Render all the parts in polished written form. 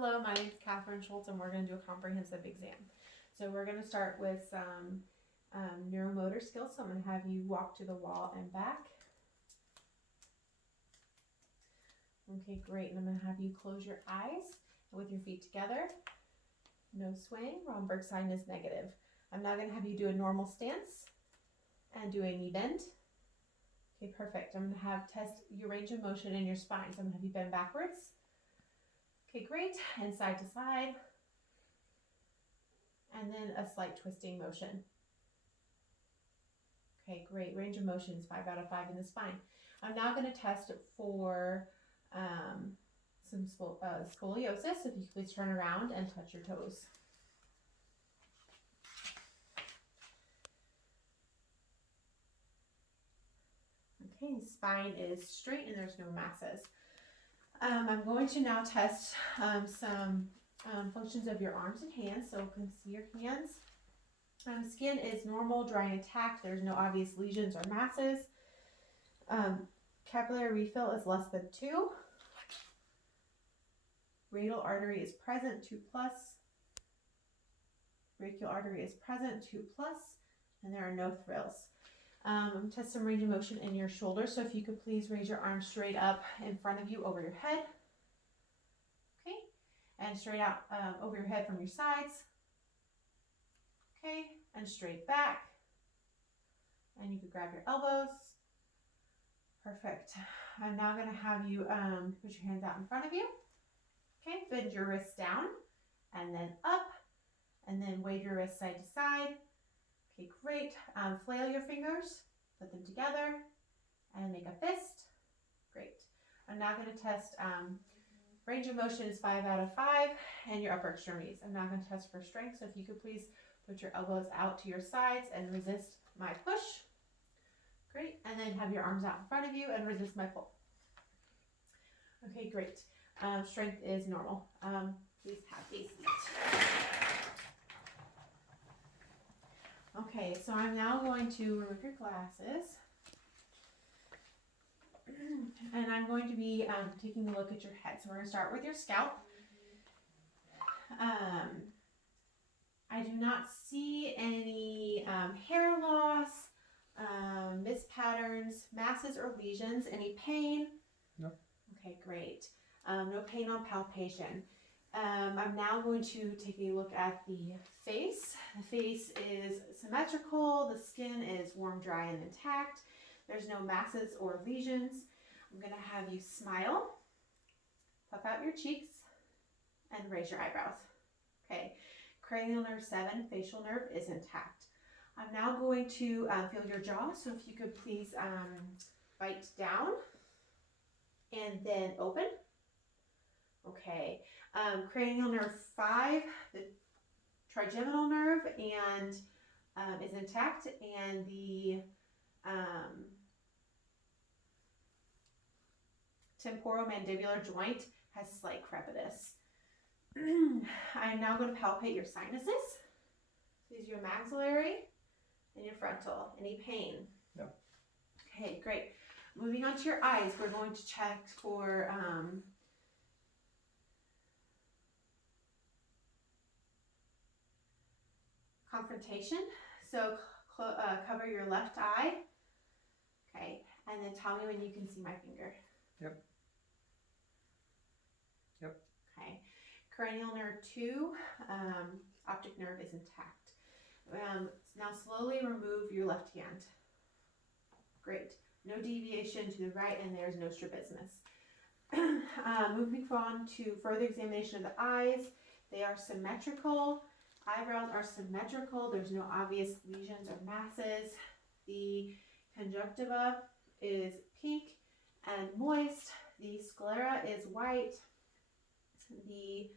Hello, my name is Catherine Schultz, and we're going to do a comprehensive exam. So we're going to start with some neuromotor skills. So I'm going to have you walk to the wall and back. Okay, great. And I'm going to have you close your eyes with your feet together. No swaying. Romberg sign is negative. I'm now going to have you do a normal stance and do a knee bend. Okay, perfect. I'm going to test your range of motion in your spine. So I'm going to have you bend backwards. Okay, great. And side to side. And then a slight twisting motion. Okay, great. Range of motion is 5 out of 5 in the spine. I'm now going to test for some scoliosis. If you could please turn around and touch your toes. Okay, spine is straight and there's no masses. I'm going to now test some functions of your arms and hands. So you can see your hands. Skin is normal, dry, and intact. There's no obvious lesions or masses. Capillary refill is less than 2. Radial artery is present, 2+. Brachial artery is present, 2+. And there are no thrills. Test some range of motion in your shoulders. So if you could please raise your arms straight up in front of you over your head. Okay. And straight out over your head from your sides. Okay. And straight back. And you could grab your elbows. Perfect. I'm now going to have you put your hands out in front of you. Okay. Bend your wrists down and then up. And then wave your wrists side to side. Okay, great. Flail your fingers, put them together, and make a fist. Great. I'm now going to test range of motion is 5 out of 5, and your upper extremities. I'm now going to test for strength, so if you could please put your elbows out to your sides and resist my push. Great. And then have your arms out in front of you and resist my pull. Okay, great. Strength is normal. Please have a seat. Okay, so I'm now going to remove your glasses. And I'm going to be taking a look at your head. So we're going to start with your scalp. I do not see any hair loss, mist patterns, masses or lesions. Any pain? No. Okay, great. No pain on palpation. I'm now going to take a look at the face. The face is symmetrical. The skin is warm, dry, and intact. There's no masses or lesions. I'm going to have you smile, puff out your cheeks, and raise your eyebrows. Okay. Cranial nerve 7, facial nerve is intact. I'm now going to feel your jaw. So if you could please bite down and then open. Okay. Cranial nerve 5, the trigeminal nerve, and is intact, and the temporomandibular joint has slight crepitus. I'm now going to palpate your sinuses. These are your maxillary and your frontal. Any pain? No. Okay, great. Moving on to your eyes, we're going to check for confrontation. So cover your left eye. Okay, and then tell me when you can see my finger. Yep. Yep. Okay. Cranial nerve 2, optic nerve is intact. Now slowly remove your left hand. Great. No deviation to the right, and there's no strabismus. Moving on to further examination of the eyes. They are symmetrical. Eyebrows are symmetrical. There's no obvious lesions or masses. The conjunctiva is pink and moist. The sclera is white. The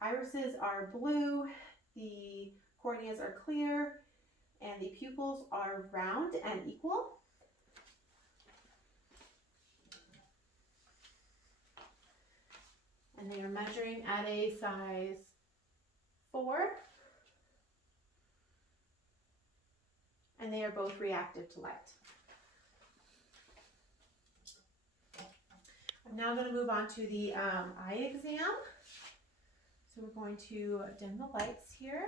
irises are blue. The corneas are clear. And the pupils are round and equal. And they are measuring at a size 4. And they are both reactive to light. I'm now going to move on to the eye exam. So we're going to dim the lights here.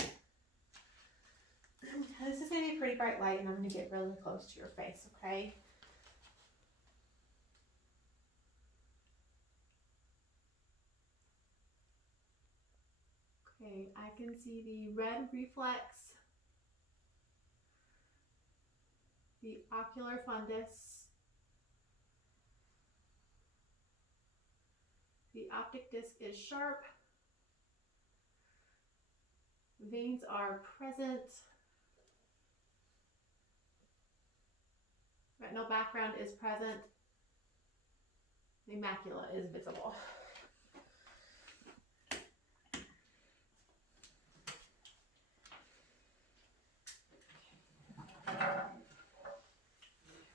This is going to be a pretty bright light, and I'm going to get really close to your face, okay? Okay, I can see the red reflex, the ocular fundus, the optic disc is sharp, veins are present, retinal background is present, the macula is visible.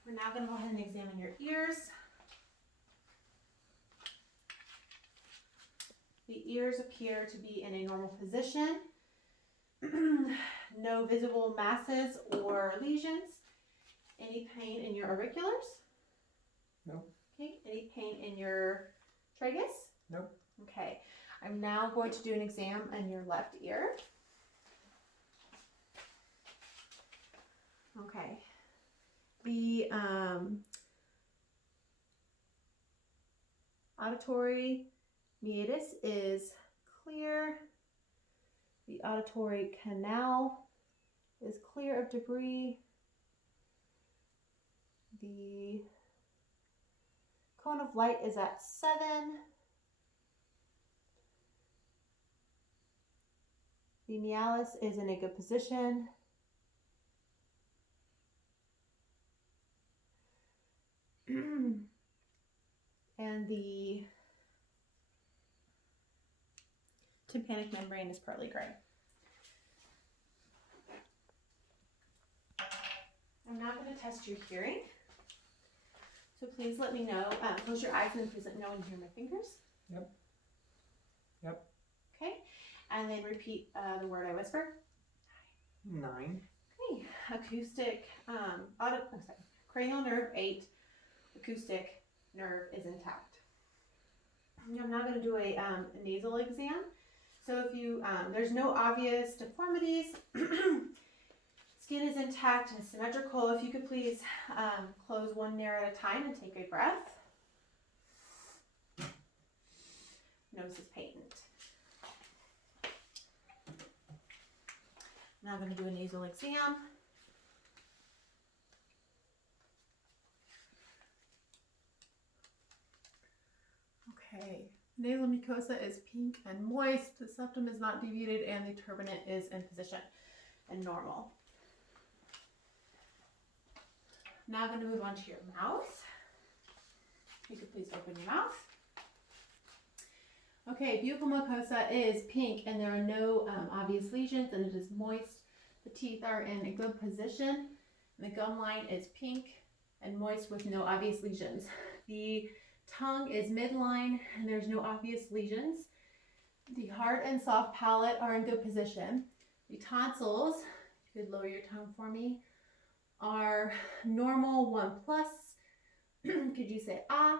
We're now going to go ahead and examine your ears. The ears appear to be in a normal position. No visible masses or lesions. Any pain in your auriculars? No. Okay. Any pain in your tragus? No. Okay. I'm now going to do an exam on your left ear. Okay. The auditory meatus is clear. The auditory canal is clear of debris. The cone of light is at 7. The meatus is in a good position. And the tympanic membrane is pearly gray. I'm now going to test your hearing. So please let me know. Close your eyes and please let me know when you hear my fingers. Yep. Yep. Okay. And then repeat the word I whisper. 9. Okay. Acoustic, cranial nerve 8. Acoustic nerve is intact. I'm now going to do a nasal exam. So if you, there's no obvious deformities, skin is intact and symmetrical. If you could please close one nair at a time and take a breath. Nose is patent. Now I'm going to do a nasal exam. Okay, nasal mucosa is pink and moist, the septum is not deviated, and the turbinate is in position and normal. Now I'm going to move on to your mouth. You could please open your mouth. Okay, buccal mucosa is pink and there are no obvious lesions and it is moist. The teeth are in a good position. The gum line is pink and moist with no obvious lesions. The tongue is midline and there's no obvious lesions. The hard and soft palate are in good position. The tonsils, if you could lower your tongue for me, are normal 1+. Could you say ah?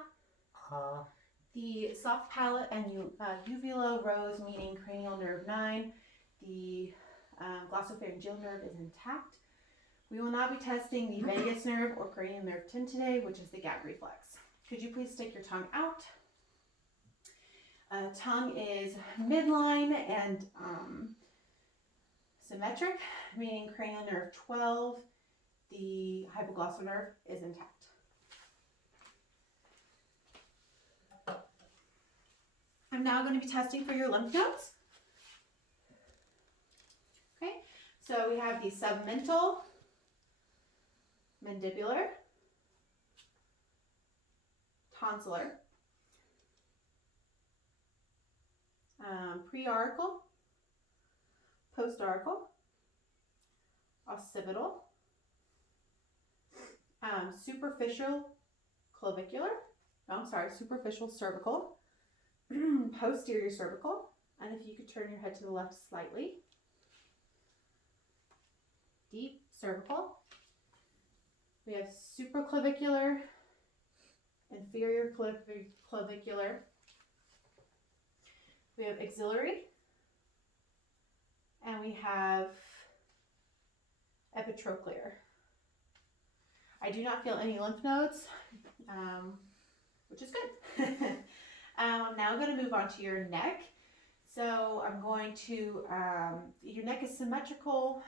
The soft palate and uvula rose, meaning cranial nerve 9. The glossopharyngeal nerve is intact. We will not be testing the vagus nerve or cranial nerve 10 today, which is the gag reflex. Could you please stick your tongue out? Tongue is midline and symmetric, meaning cranial nerve 12. The hypoglossal nerve is intact. I'm now going to be testing for your lymph nodes. Okay, so we have the submental, mandibular, tonsillar, preauricle, postauricle, occipital, superficial clavicular, superficial cervical, posterior cervical, and if you could turn your head to the left slightly, deep cervical. We have supraclavicular inferior clavicular. We have axillary. And we have epitrochlear. I do not feel any lymph nodes, which is good. I'm now going to move on to your neck. So I'm going to, your neck is symmetrical.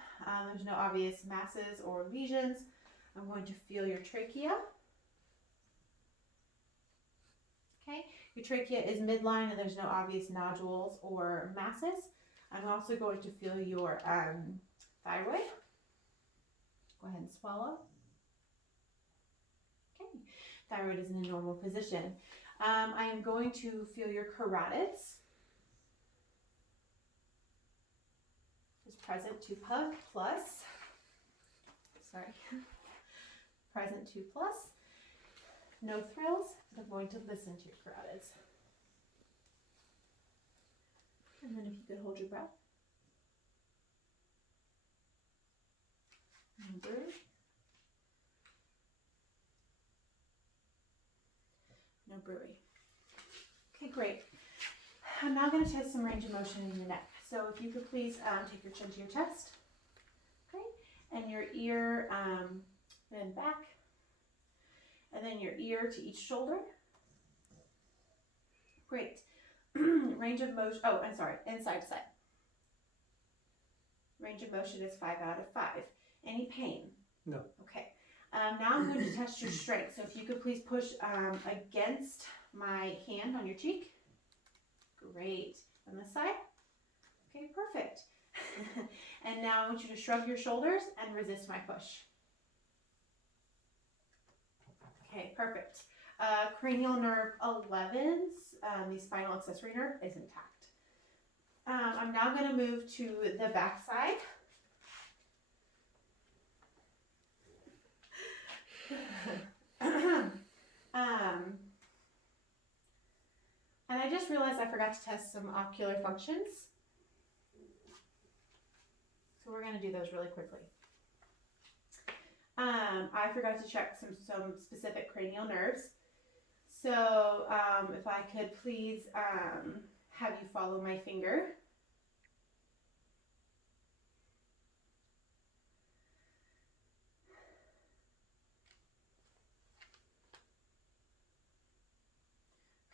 There's no obvious masses or lesions. I'm going to feel your trachea. Okay, your trachea is midline and there's no obvious nodules or masses. I'm also going to feel your thyroid. Go ahead and swallow. Okay, thyroid is in a normal position. I am going to feel your carotids. Is present 2 plus. Sorry. Present 2 plus. No thrills. I'm going to listen to your carotids. And then if you could hold your breath. No breathing. No brewing. Okay, great. I'm now going to test some range of motion in your neck. So if you could please take your chin to your chest. Okay, and your ear then back. And then your ear to each shoulder. Great. Range of motion, oh, I'm sorry, inside to side. Range of motion is 5 out of 5. Any pain? No. Okay. Now I'm going to test your strength. So if you could please push against my hand on your cheek. Great. On this side. Okay, perfect. And now I want you to shrug your shoulders and resist my push. Okay, perfect. Cranial nerve 11's, the spinal accessory nerve, is intact. I'm now going to move to the back side. And I just realized I forgot to test some ocular functions. So we're going to do those really quickly. I forgot to check some specific cranial nerves. So if I could please have you follow my finger.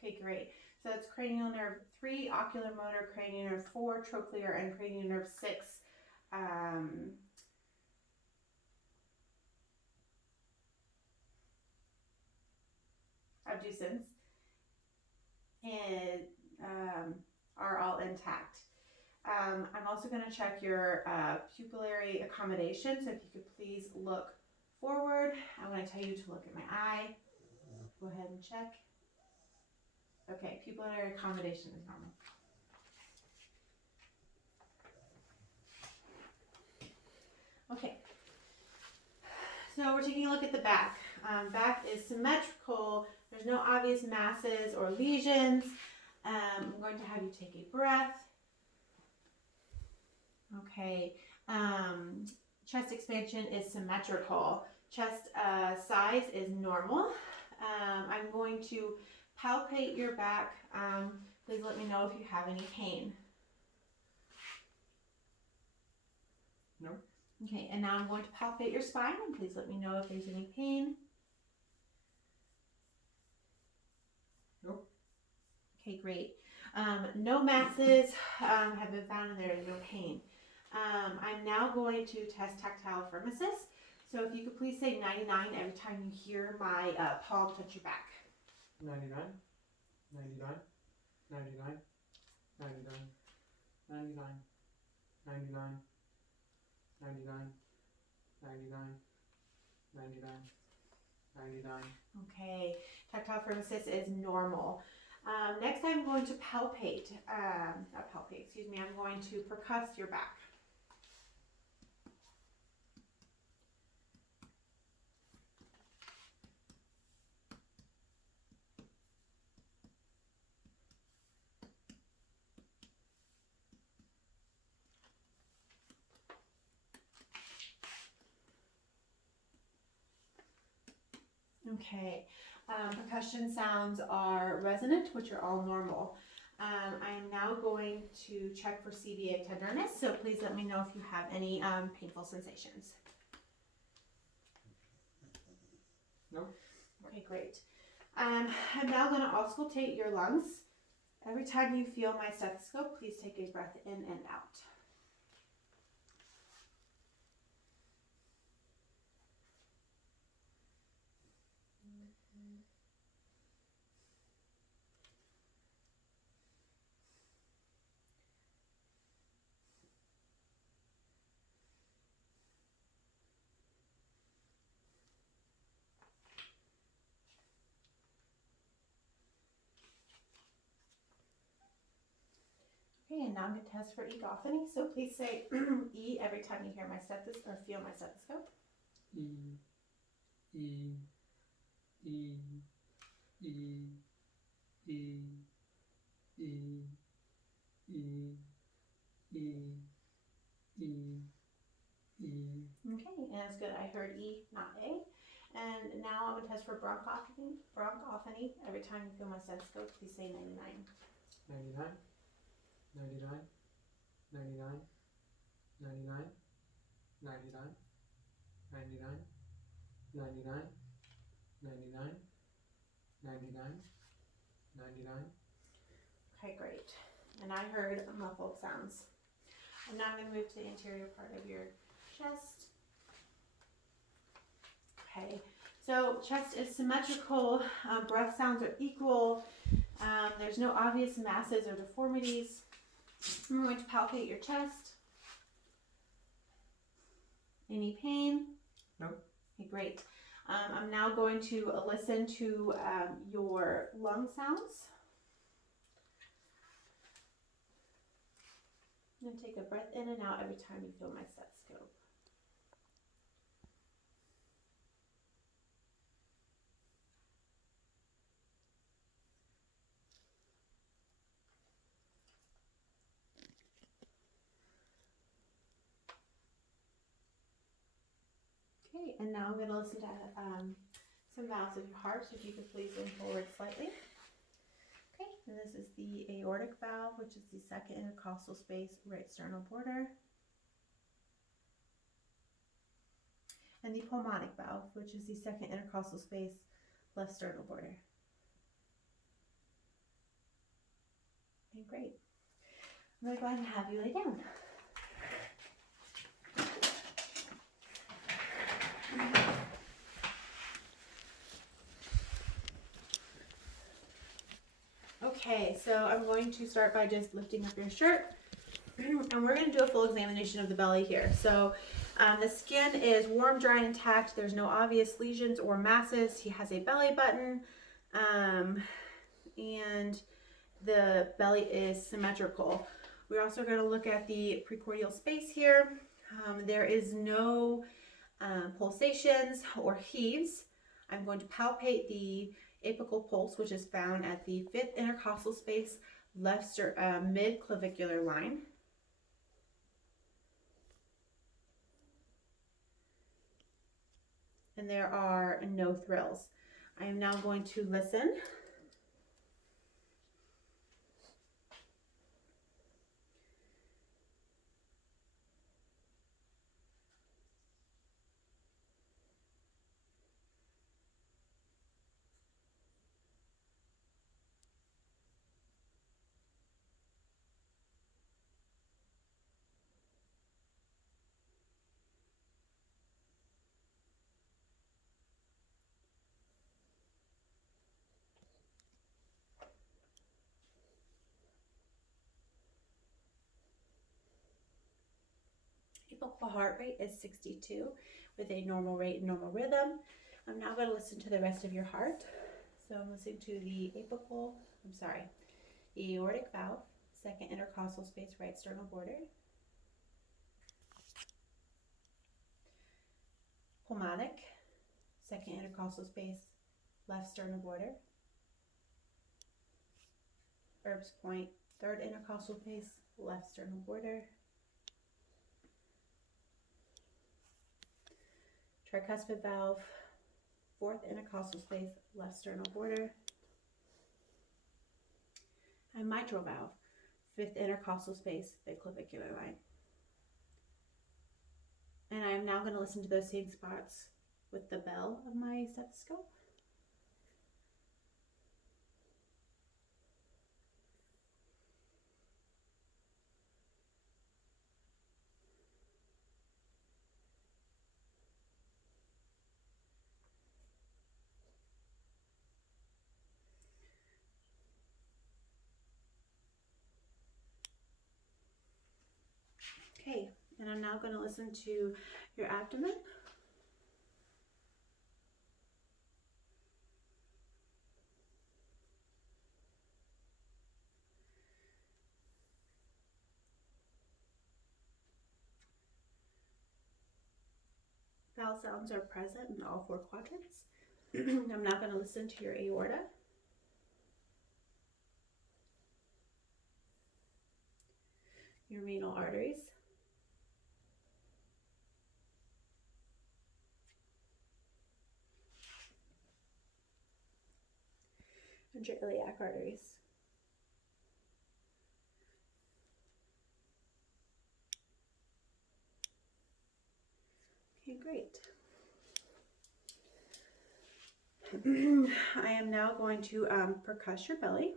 Okay, great. So that's cranial nerve 3, oculomotor, cranial nerve 4, trochlear, and cranial nerve 6. Abducens and are all intact. I'm also going to check your pupillary accommodation. So if you could please look forward. I'm going to tell you to look at my eye. Go ahead and check. Okay, pupillary accommodation is normal. Okay. So we're taking a look at the back. Back is symmetrical. There's no obvious masses or lesions. I'm going to have you take a breath. Okay. Chest expansion is symmetrical. Chest size is normal. I'm going to palpate your back. Please let me know if you have any pain. No. Okay, and now I'm going to palpate your spine, and please let me know if there's any pain. Nope. Okay, great. No masses have been found, and there is no pain. I'm now going to test tactile firmness. So if you could please say 99 every time you hear my palm touch your back. 99, 99, 99, 99, 99, 99, 99, 99, 99, 99. Okay, tactile firmness is normal. Next I'm going to palpate, not palpate, excuse me, I'm going to percuss your back. Okay. Percussion sounds are resonant, which are all normal. I am now going to check for CVA tenderness, so please let me know if you have any painful sensations. No. Okay, great. I'm now going to auscultate your lungs. Every time you feel my stethoscope, please take a breath in and out. Okay, and now I'm going to test for egophony. So please say E every time you hear my stethoscope or feel my stethoscope. E, E, E, E, E, E, E, E, E, E. Okay, and that's good. I heard E, not A. And now I'm going to test for bronchophony. Bronchophony. Every time you feel my stethoscope, please say 99. 99, 99, 99, 99, 99, 99, 99, 99, 99, 99. Okay, great. And I heard muffled sounds. And now I'm going to move to the anterior part of your chest. Okay, so chest is symmetrical, breath sounds are equal, there's no obvious masses or deformities. I'm going to palpate your chest. Any pain? Nope. Okay, great. I'm now going to listen to your lung sounds. And take a breath in and out every time you feel my stethoscope. Okay, and now I'm going to listen to some valves of your heart, so if you could please lean forward slightly. Okay, and this is the aortic valve, which is the second intercostal space, right sternal border. And the pulmonic valve, which is the second intercostal space, left sternal border. Okay, great. I'm going to go ahead and have you lay down. Okay, so I'm going to start by just lifting up your shirt. And we're going to do a full examination of the belly here. So the skin is warm, dry, and intact. There's no obvious lesions or masses. He has a belly button. And the belly is symmetrical. We're also going to look at the precordial space here. There is no pulsations or heaves. I'm going to palpate the apical pulse, which is found at the fifth intercostal space, left mid-clavicular line. And there are no thrills. I am now going to listen. Apical heart rate is 62 with a normal rate and normal rhythm. I'm now going to listen to the rest of your heart. So I'm listening to the aortic valve, second intercostal space, right sternal border. Pulmonic, second intercostal space, left sternal border. Erb's point, third intercostal space, left sternal border. Tricuspid valve, 4th intercostal space, left sternal border. And mitral valve, 5th intercostal space, midclavicular line. And I'm now going to listen to those same spots with the bell of my stethoscope. Okay, and I'm now going to listen to your abdomen. Vowel sounds are present in all 4 quadrants. I'm now going to listen to your aorta. Your renal arteries. And your iliac arteries. Okay, great. I am now going to percuss your belly.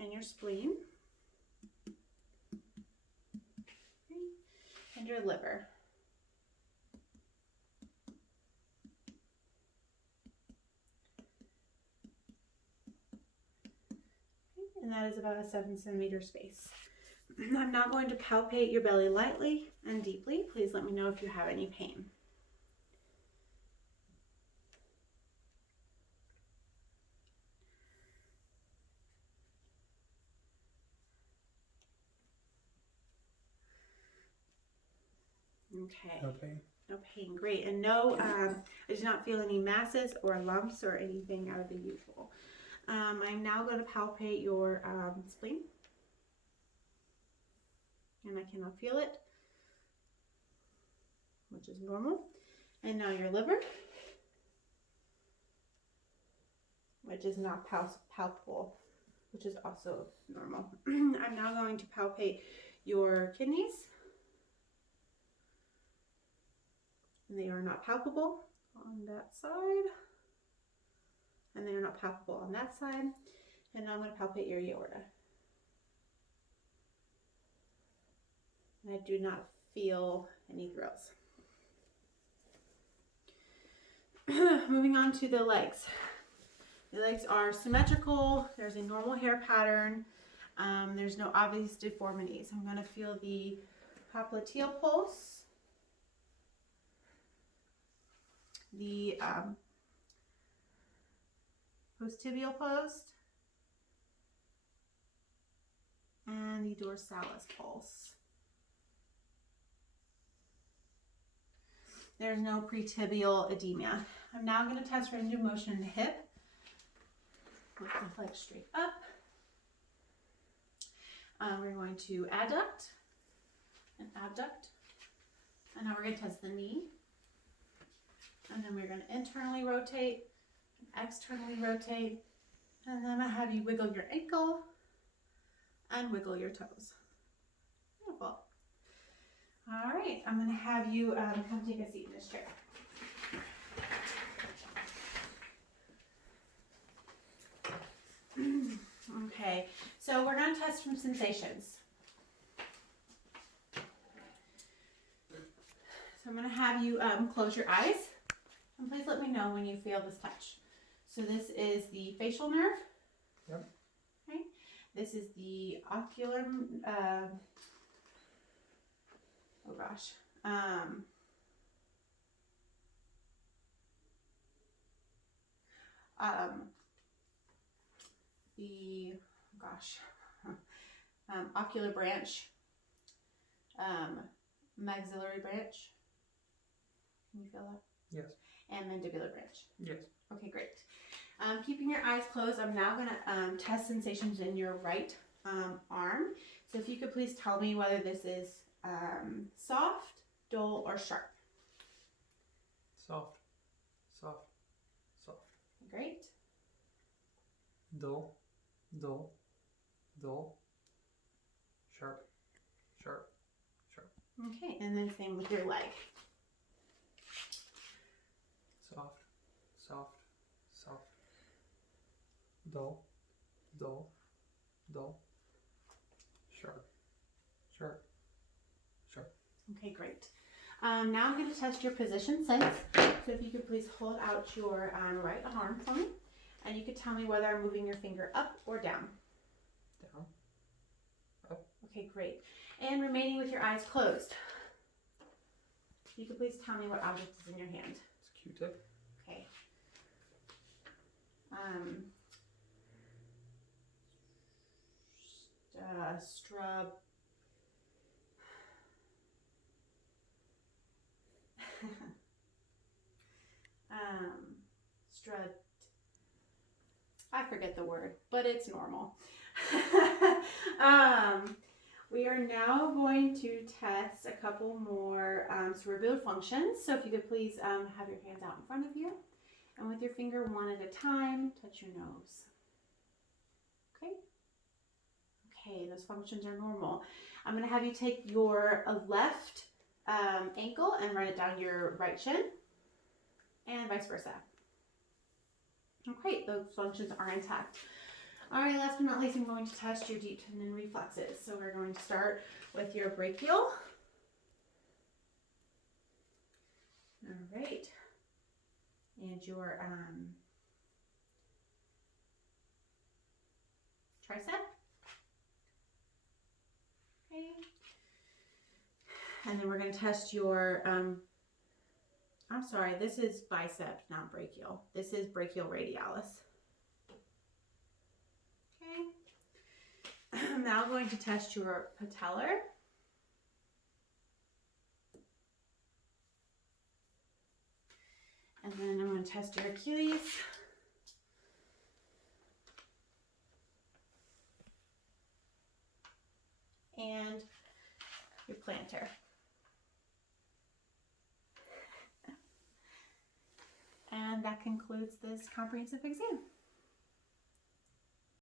And your spleen. Okay. And your liver. And that is about a 7-centimeter space. I'm now going to palpate your belly lightly and deeply. Please let me know if you have any pain. Okay. No pain. No pain, great. And no, I do not feel any masses or lumps or anything out of the usual. I'm now going to palpate your spleen. And I cannot feel it, which is normal. And now your liver, which is not palpable, which is also normal. I'm now going to palpate your kidneys. And they are not palpable on that side. And they are not palpable on that side. And now I'm going to palpate your aorta. And I do not feel any thrills. Moving on to the legs. The legs are symmetrical. There's a normal hair pattern. There's no obvious deformities. I'm going to feel the popliteal pulse. The post-tibial post, and the dorsalis pulse. There's no pretibial edema. I'm now going to test range of motion in the hip. Lift the leg straight up. We're going to adduct and abduct. And now we're going to test the knee. And then we're going to internally rotate, externally rotate, and then I'm going to have you wiggle your ankle and wiggle your toes. Beautiful. All right, I'm going to have you come take a seat in this chair. Okay, so we're going to test some sensations. So I'm going to have you close your eyes. And please let me know when you feel this touch. So this is the facial nerve. Yep. Okay. This is the ocular, ocular branch, maxillary branch. Can you feel that? Yes. And mandibular branch. Yes. Okay, great. Keeping your eyes closed, I'm now going to test sensations in your right arm. So if you could please tell me whether this is soft, dull, or sharp. Soft, soft, soft. Great. Dull, dull, dull. Sharp, sharp, sharp. Okay, and then same with your leg. Soft, soft, soft. Dull, dull, dull. Sharp, sharp, sharp. Okay, great. Now I'm going to test your position sense. So if you could please hold out your right arm for me, and you could tell me whether I'm moving your finger up or down. Down, up. Okay, great. And remaining with your eyes closed. You could please tell me what object is in your hand. It's a Q-tip. Okay. Strub. Strut. I forget the word, but it's normal. We are now going to test a couple more cerebral functions. So if you could please have your hands out in front of you, and with your finger one at a time, touch your nose. Okay? Okay, those functions are normal. I'm going to have you take your left ankle and run it down your right shin, and vice versa. Okay, those functions are intact. All right, last but not least, I'm going to test your deep tendon reflexes. So we're going to start with your brachial. All right. And your tricep. Okay. And then we're going to test your, I'm sorry, this is bicep, not brachial. This is brachial radialis. Okay. I'm now going to test your patellar. And then I'm going to test your Achilles. And your plantar. And that concludes this comprehensive exam.